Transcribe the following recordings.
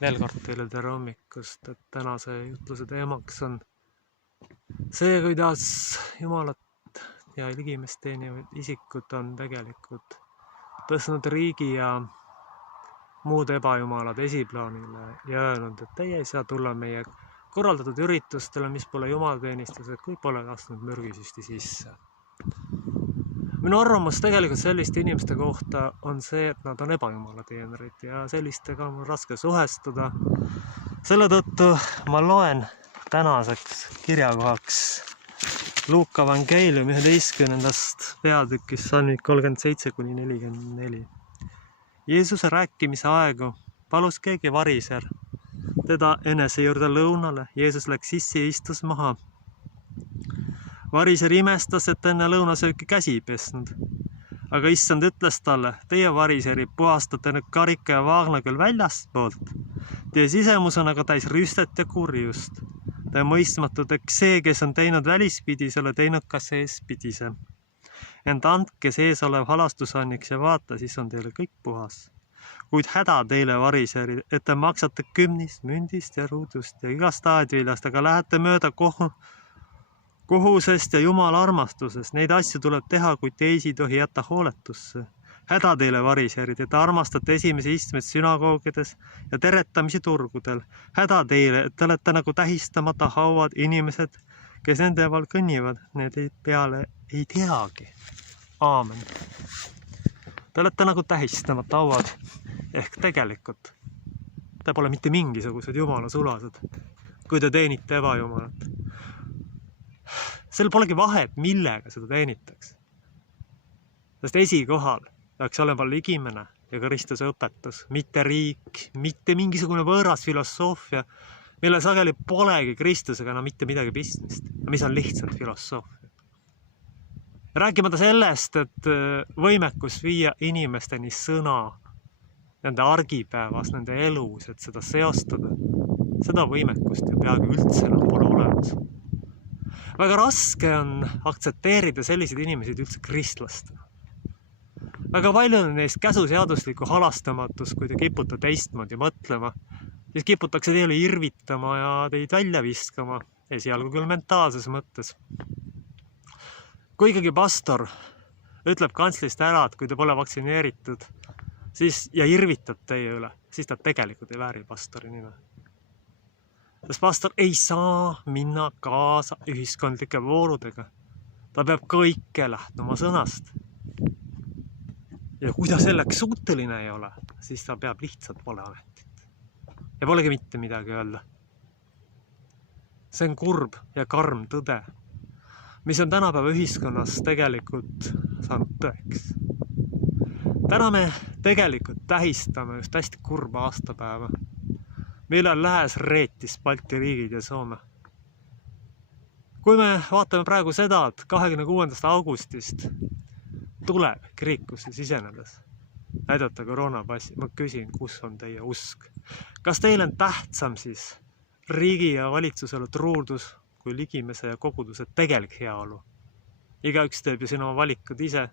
Veel kord teile tere hommikust, et tänase jutluse teemaks on see, kuidas Jumalat ja ligimest teenivad isikud on tegelikult tõstnud riigi ja muud ebajumalad esiplaanile ja öelnud, et teie ei saa tulla meie korraldatud üritustele, mis pole jumalateenistused, kui pole lasknud mürgisüsti sisse. Minu arvamus tegelikult selliste inimeste kohta on see, et nad on ebajumala teenrid ja sellistega on mul raske suhestuda. Selle tõttu ma loen tänaseks kirjakohaks Luuka evangeeliumi 11. peatükis salmid 37-44. Jeesuse rääkimise aegu palus keegi variser teda enese juurde lõunale. Jeesus läks sisse ja istus maha. Variser imestas, et enne lõunasööki käsi pesnud. Aga issand ütles talle, teie variserid puhastate nüüd karika ja vaagna küll väljastpoolt. Teie sisemus on aga täis rüstet ja kurjust. Te mõistmatud, eks see, kes on teinud välispidise, ole teinud ka seespidise. Ent andke sees olev halastushanniks ja vaata, siis on teile kõik puhas. Kuid häda teile variserid, et te maksate kümnist, mündist ja ruudust ja igast aedviljast, aga lähete mööda kohusest ja Jumala armastusest. Neid asju tuleb teha, kuid teisi ei tohi jätta hooletusse. Häda teile variserid, et armastate esimese istmeid sünagoogides ja teretamisi turgudel. Häda teile, et te olete nagu tähistamata hauad inimesed, kes nende val kõnnivad, need peale ei teagi. Aamen. Te olete nagu tähistamata hauad, ehk tegelikult te pole mitte mingisugused jumala sulased, kui te teenite ebajumalat. Sel polegi vahet, millega seda teenitakse. Sest esikohal peaks olema ligimene ja Kristuse õpetus, mitte riik, mitte mingisugune võõras filosoofia, mille sageli polegi Kristusega enam mitte midagi pistmist, mis on lihtsalt filosoofia. Rääkimata sellest, et võimekus viia inimesteni sõna nende argipäevas, nende elus, et seda seostada, seda võimekust ja peaaegu üldse enam pole olemas. Väga raske on aktsepteerida selliseid inimesid üldse kristlastena. Väga palju on neist käsuseaduslikku halastamatus, kui te kipute teistmoodi mõtlema, siis kiputakse teile irvitama ja teid välja viskama, esialgu küll mentaalses mõttes. Kui ikkagi pastor ütleb kantslist ära, et kui te pole vaktsineeritud ja irvitab teie üle, siis ta tegelikult ei vääri pastori nime. Sest pastor ei saa minna kaasa ühiskondlike voorudega. Ta peab kõike lähtuma sõnast. Ja kui ta selleks suuteline ei ole, siis ta peab lihtsalt pole ametit. Ja polegi mitte midagi öelda. See on kurb ja karm tõde, mis on tänapäeva ühiskonnas tegelikult saanud tõeks. Täna me tegelikult tähistame just hästi kurba aastapäeva, millal lähes reetis Balti riigid ja Soome. Kui me vaatame praegu seda, et 26. augustist tuleb kirikusse sisenedes näidata koroonapassi, ma küsin, kus on teie usk? Kas teil on tähtsam siis riigi ja valitsusele truudus kui ligimese ja koguduse tegelik heaolu? Igaüks teeb ju siin oma valikud ise.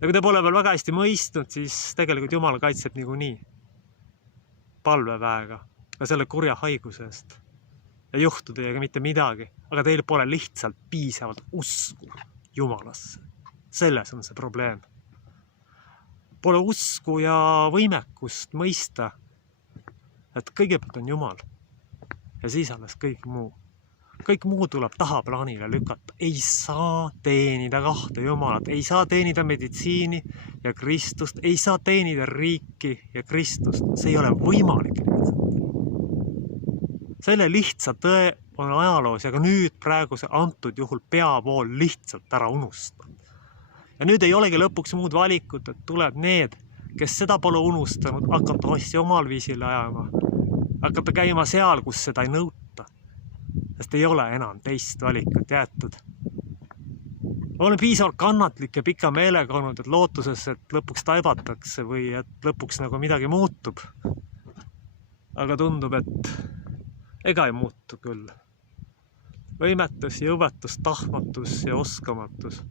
Ja kui te pole veel väga hästi mõistnud, siis tegelikult Jumal kaitseb niikuinii palveväega ka selle kurja haiguse eest. Ja juhtu teiega mitte midagi, aga teil pole lihtsalt piisavalt usku Jumalasse. Selles on see probleem. Pole usku ja võimekust mõista, et kõigepealt on Jumal ja siis alles kõik muu. Kõik muu tuleb tahaplaanile lükata. Ei saa teenida kahte Jumalat, ei saa teenida meditsiini ja Kristust, ei saa teenida riiki ja Kristust. See ei ole võimalik lihtsalt. Selle lihtsa tõe on ajaloos ja ka nüüd praeguse antud juhul peavool lihtsalt ära unustanud. Ja nüüd ei olegi lõpuks muud valikut, et tuleb need, kes seda pole unustanud, hakata asja omal viisile ajama. Hakata käima seal, kus seda ei nõuta. Sest ei ole enam teist valikut jäetud. Ma olen piisavalt kannatlik ja pika meelega olnud, et lootuses, et lõpuks taibatakse või et lõpuks nagu midagi muutub. Aga tundub, et ega ei muutu küll. Võimetus, jõuetus, tahtmatus ja oskamatus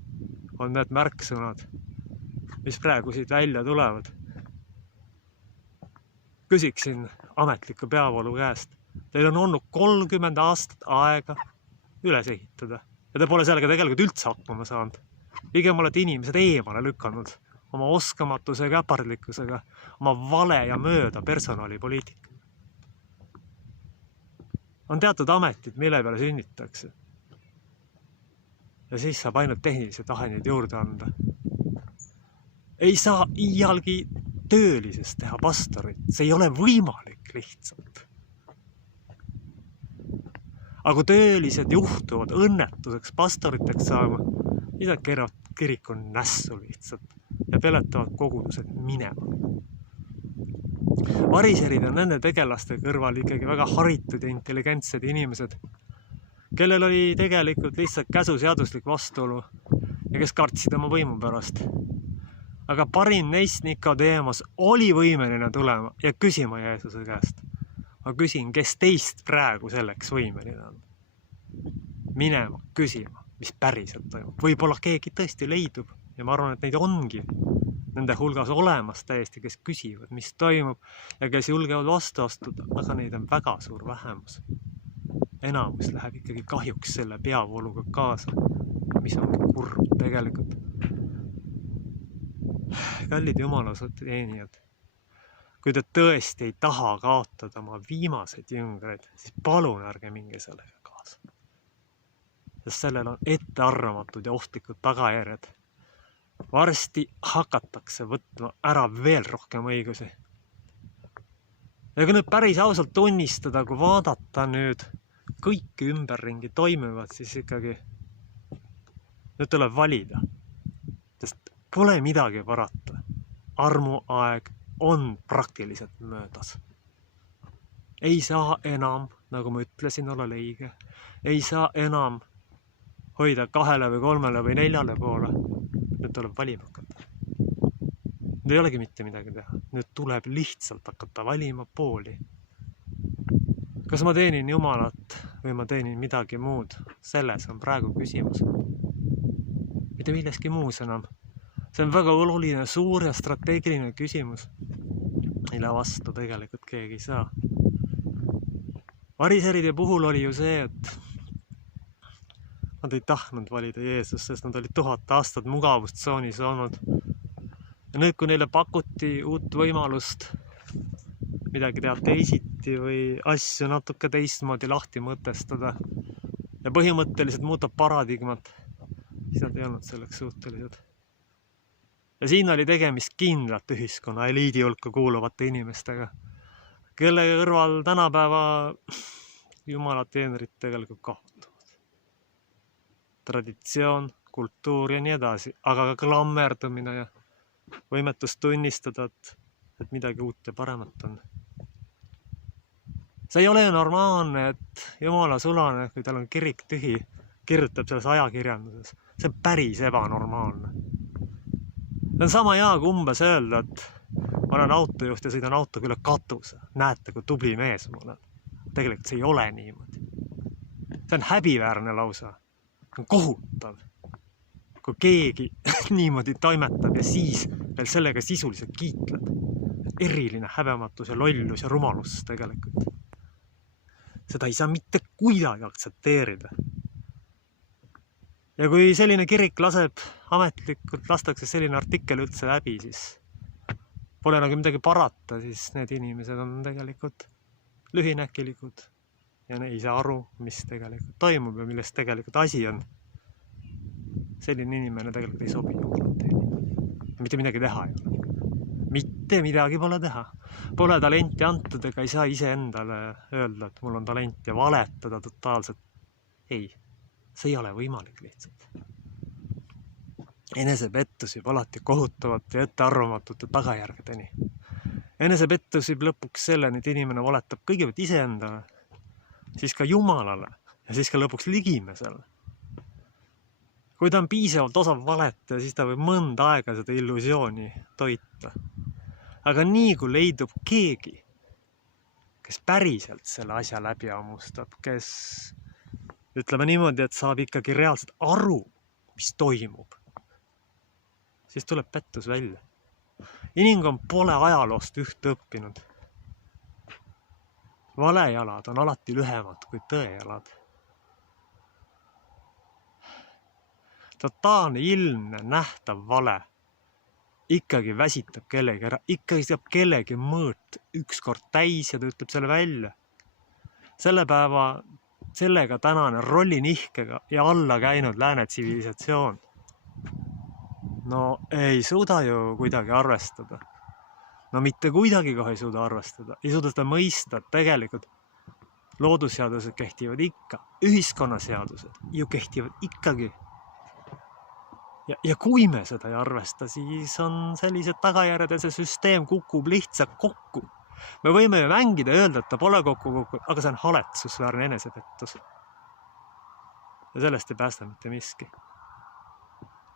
on need märksõnad, mis praegu siit välja tulevad. küsiksin ametliku peavoolu käest. Teil on olnud 30 aastat aega üles ehitada ja te pole sellega tegelikult üldse hakkama saanud. Pigem olete inimesed eemale lükanud oma oskamatuse käpardlikkusega, oma vale ja mööda personalipoliitika. On teatud ametid, mille peale sünnitakse. Ja siis saab ainult tehnilisi tahendeid juurde anda. Ei saa iialgi töölisest teha pastorit, see ei ole võimalik lihtsalt. Aga kui töölised juhtuvad õnnetuseks pastoriteks saama, siis nad keeravad kiriku nässu lihtsalt ja peletavad kogudused minema. Variserid on nende tegelaste kõrval ikkagi väga haritud ja intelligentsed inimesed, kellel oli tegelikult lihtsalt käsuseaduslik vastuolu ja kes kartsid oma võimu pärast. Aga parim neist Nikodeemos oli võimeline tulema ja küsima Jeesuse käest. Ma küsin, kes teist praegu selleks võimeline on? Minema, küsima, mis päriselt toimub. Võib-olla keegi tõesti leidub ja ma arvan, et neid ongi nende hulgas olemas täiesti, kes küsivad, mis toimub ja kes julgevad vastu astuda, aga neid on väga suur vähemus. Enamus läheb ikkagi kahjuks selle peavooluga kaasa, mis on kurb tegelikult. Kallid jumalased teenijad, kui te tõesti ei taha kaotada oma viimaseid jüngreid, siis palun ärge minge sellega kaasa. Sest sellel on ettearvamatud ja ohtlikud tagajärjed. Varsti hakatakse võtma ära veel rohkem õigusi. Ja kui nüüd päris ausalt tunnistada, kui vaadata nüüd kõiki ümberringi toimivad, siis ikkagi nüüd tuleb valida. Sest pole midagi parata. Armuaeg on praktiliselt möödas. Ei saa enam, nagu ma ütlesin, olla leige. Ei saa enam hoida 2 või 3 või 4 poole. Nüüd tuleb valima hakata. Nüüd ei olegi mitte midagi teha. Nüüd tuleb lihtsalt hakata valima pooli. Kas ma teenin Jumalat või ma teenin midagi muud? Selles on praegu küsimus. Mitte milleski muus enam. See on väga oluline, suur ja strateegiline küsimus, mille vastu tegelikult keegi ei saa. Variseride puhul oli ju see, et nad ei tahtnud valida Jeesust, sest nad olid 1000 aastat mugavustsoonis olnud. Ja nüüd, kui neile pakuti uut võimalust midagi teha teisiti või asju natuke teistmoodi lahti mõtestada ja põhimõtteliselt muuta paradigmat, siis nad ei olnud selleks suutelised. Ja siin oli tegemist kindlalt ühiskonna eliidi hulka kuuluvate inimestega, kelle kõrval tänapäeva jumalateenrid tegelikult kaotuvad. Traditsioon, kultuur ja nii edasi, aga ka klammerdumine ja võimetus tunnistada, et midagi uut ja paremat on. See ei ole normaalne, et Jumala sulane, kui tal on kirik tühi, kirjutab selles ajakirjanduses. See on päris ebanormaalne. See on sama hea kui umbes öelda, et ma olen autojuht ja sõidan autoga üle katuse. Näete, kui tubli mees ma olen. Tegelikult see ei ole niimoodi. See on häbiväärne lausa. See on kohutav, kui keegi niimoodi toimetab ja siis veel sellega sisuliselt kiitleb. Eriline häbematus ja lollus ja rumalus tegelikult. Seda ei saa mitte kuidagi aktsepteerida. Ja kui selline kirik ametlikult lastakse selline artikkel üldse läbi, siis pole nagu midagi parata, siis need inimesed on tegelikult lühinäkilikud ja ne ei saa aru, mis tegelikult toimub ja millest tegelikult asi on. Selline inimene tegelikult ei sobi jumalat teenida. Mitte midagi teha ei ole. Mitte midagi pole teha. Pole talenti antud ega ei saa ise endale öelda, et mul on talent ja valetada totaalselt. Ei. See ei ole võimalik lihtsalt. Enesepettus viib alati kohutavate ja ettearvamatute tagajärgedeni. Enesepettus viib lõpuks selleni, et inimene valetab kõigepealt iseendale, siis ka Jumalale ja siis ka lõpuks ligimesele. Kui ta on piisavalt osav valetaja, siis ta võib mõnda aega seda illusiooni toita. Aga nii kui leidub keegi, kes päriselt selle asja läbi hammustab, kes ütleme niimoodi, et saab ikkagi reaalselt aru, mis toimub, siis tuleb pettus välja. Inimkond pole ajaloost üht õppinud. Valejalad on alati lühemad kui tõejalad. Totaalne, ilmne, nähtav vale ikkagi väsitab kellegi ära, ikkagi saab kellegi mõõt ükskord täis ja ta ütleb selle välja. Sellega tänane rollinihkega ja alla käinud lääne tsivilisatsioon ei suuda ju kuidagi arvestada. Mitte kuidagi kohe ei suuda arvestada. Ei suuda seda mõista, et tegelikult loodusseadused kehtivad ikka. Ühiskonnaseadused ju kehtivad ikkagi. Ja kui me seda ei arvesta, siis on sellised tagajärjed, et see süsteem kukub lihtsalt kokku. Me võime ju mängida ja öelda, et ta pole kokku, aga see on haletsusväärne enesepettus. Ja sellest ei päästa mitte miski.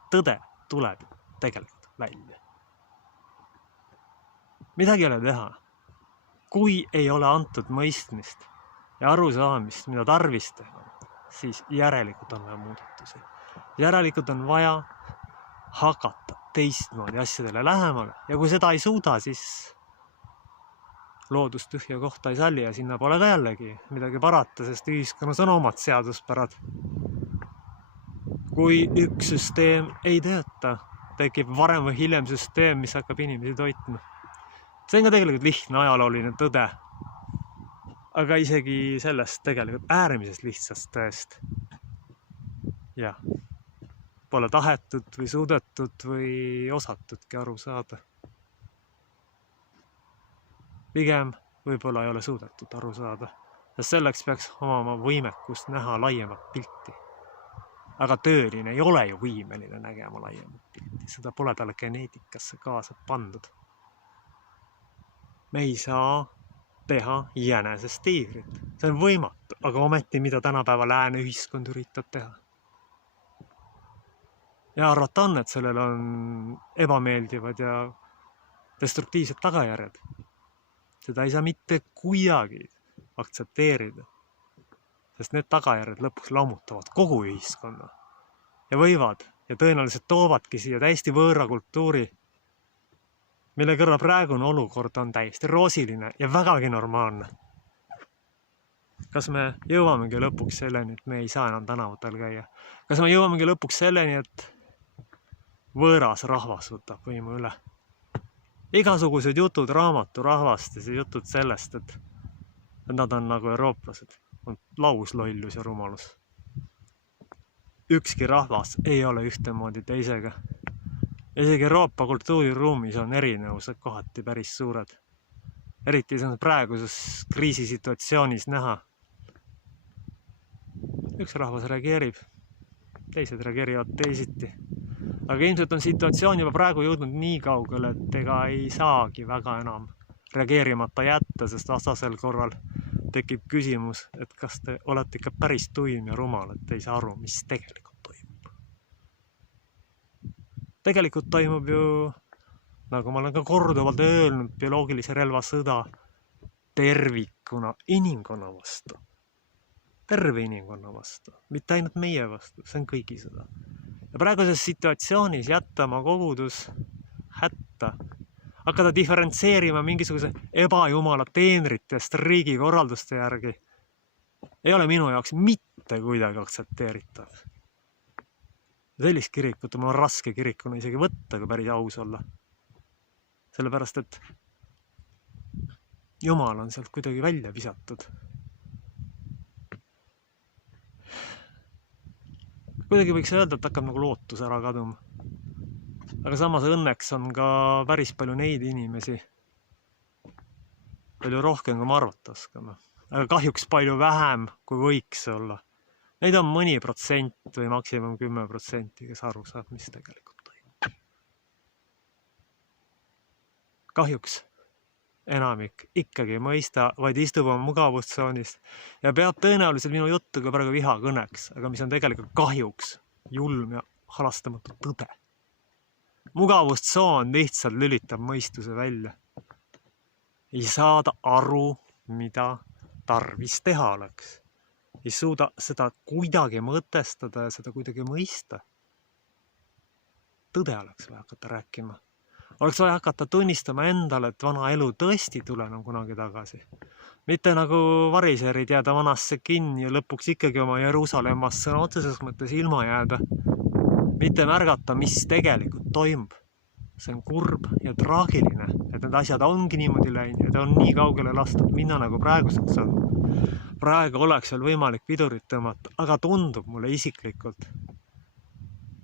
Tõde tuleb tegelikult välja. Midagi ei ole teha. Kui ei ole antud mõistmist ja arusaamist, mida tarvis teha, siis järelikult on vaja muudatusi. Järelikult on vaja hakata teistmoodi asjadele lähemale. Ja kui seda ei suuda, siis loodus tühja kohta ei salli ja sinna pole ka jällegi midagi parata, sest ühiskonnas on omad seaduspärad. Kui üks süsteem ei tööta, tekib varem või hiljem süsteem, mis hakkab inimesi toitma. See on ka tegelikult lihtne ajalooline tõde. Aga isegi sellest tegelikult äärmisest lihtsast tõest. Jah, pole tahetud või suudetud või osatudki aru saada. Pigem võib-olla ei ole suudetud aru saada, sest selleks peaks omama võimekust näha laiemat pilti. Aga tööline ei ole ju võimeline nägema laiemat pilti, seda pole talle geneetikasse kaasa pandud. Me ei saa teha jänesest tiigrit. See on võimatu, aga ometi mida tänapäeva lääne ühiskond üritab teha. Ja arvata on, et sellel on ebameeldivad ja destruktiivsed tagajärjed. Seda ei saa mitte kuidagi aktsepteerida, sest need tagajärjed lõpuks lammutavad kogu ühiskonna ja võivad ja tõenäoliselt toovadki siia täiesti võõra kultuuri, mille kõrval praegune olukord on täiesti roosiline ja vägagi normaalne. Kas me jõuamegi lõpuks selleni, et me ei saa enam tänavatel käia? Kas me jõuamegi lõpuks selleni, et võõras rahvas võtab võimu üle? Igasugused jutud raamaturahvastes ja jutud sellest, et nad on nagu eurooplased, on lauslollus ja rumalus. Ükski rahvas ei ole ühtemoodi teisega. Isegi Euroopa kultuuriruumis on erinevused kohati päris suured. Eriti see on praeguses kriisisituatsioonis näha. Üks rahvas reageerib, teised reageerivad teisiti. Aga ilmselt on situatsioon juba praegu jõudnud nii kaugele, et ega ei saagi väga enam reageerimata jätta, sest vastasel korral tekib küsimus, et kas te olete ikka päris tuim ja rumal, et ei saa aru, mis tegelikult toimub. Tegelikult toimub ju, nagu ma olen ka korduvalt öelnud, bioloogilise relva sõda tervikuna inimkonna vastu. Terve inimkonna vastu, mitte ainult meie vastu, see on kõigi sõda. Ja praeguses situatsioonis jätta oma kogudus hätta, hakata diferentseerima mingisuguse ebajumala teenritest riigi korralduste järgi, ei ole minu jaoks mitte kuidagi aktsepteeritav. Sellist kirikut on raske kirikuna isegi võtta, kui päris aus olla. Sellepärast, et Jumal on sealt kuidagi välja visatud. Kuidagi võiks öelda, et hakkab nagu lootus ära kaduma. Aga samas õnneks on ka päris palju neid inimesi, palju rohkem, kui ma arvata oskame. Aga kahjuks palju vähem, kui võiks olla. Neid on mõni protsent või maksimum 10%, kes aru saab, mis tegelikult toimub. Kahjuks enamik ikkagi ei mõista, vaid istub oma mugavustsoonis ja peab tõenäoliselt minu juttu ka praegu vihakõneks, aga mis on tegelikult kahjuks julm ja halastamatu tõde. Mugavustsoon lihtsalt lülitab mõistuse välja. Ei saada aru, mida tarvis teha oleks. Ei suuda seda kuidagi mõtestada ja seda kuidagi mõista. Tõde oleks vaja hakata rääkima. Oleks vaja hakata tunnistama endale, et vana elu tõesti tule enam kunagi tagasi. Mitte nagu variserid jääda vanasse kinni ja lõpuks ikkagi oma Jeruusalemmast sõna otseses mõttes ilma jääda. Mitte märgata, mis tegelikult toimub. See on kurb ja traagiline, et need asjad ongi niimoodi läinud ja ta on nii kaugele lastud minna nagu praeguseks on. Praegu oleks veel võimalik pidurit tõmmata, aga tundub mulle isiklikult,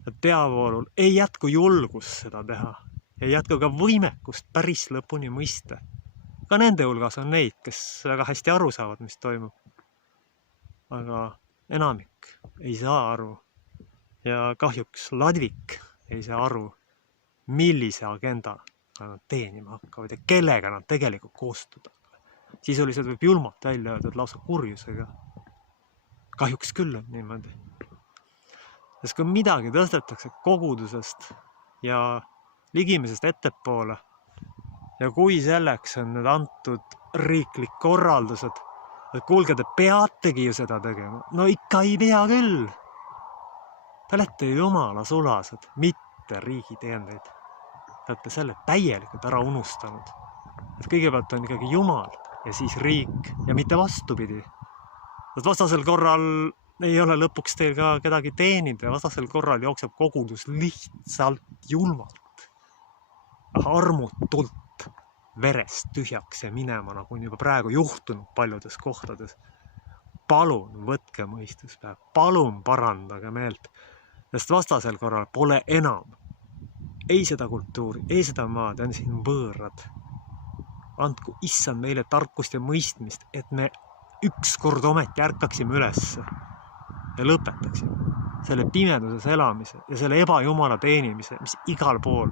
et peavoolul ei jätku julgust seda teha. Ei jätku ka võimekust päris lõpuni mõista. Ka nende hulgas on neid, kes väga hästi aru saavad, mis toimub. Aga enamik ei saa aru. Ja kahjuks ladvik ei saa aru, millise agenda nad teenima hakkavad ja kellega nad tegelikult koostada. Sisuliselt võib julmalt välja öelda, et lausa kurjusega. Kahjuks küll on niimoodi. Sest kui midagi tõstetakse kogudusest ja ligimisest ettepoole ja kui selleks on nüüd antud riiklik korraldused, et kuulge, te peategi ju seda tegema. No ikka ei pea küll. Te olete jumala sulased, mitte riigi teendeid. Te olete selle täielikult ära unustanud. Et kõigepealt on ikkagi jumal ja siis riik ja mitte vastupidi. Et vastasel korral ei ole lõpuks teil ka kedagi teenida ja vastasel korral jookseb kogudus lihtsalt julmalt. Armutult verest tühjaks ja minema, nagu on juba praegu juhtunud paljudes kohtades. Palun võtke mõistuspäev, palun parandage meelt, sest vastasel korral pole enam ei seda kultuuri, ei seda maad, on siin võõrad. Andku issand meile tarkust ja mõistmist, et me ükskord ometi ärkaksime üles ja lõpetaksime selle pimeduses elamise ja selle ebajumala teenimise, mis igal pool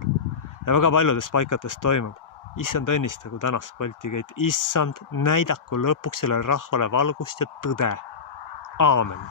ja väga paljudes paikades toimub. Issand õnnistagu tänast Baltikeit. Issand näidaku lõpuks selle rahvale valgust ja tõde. Aamen.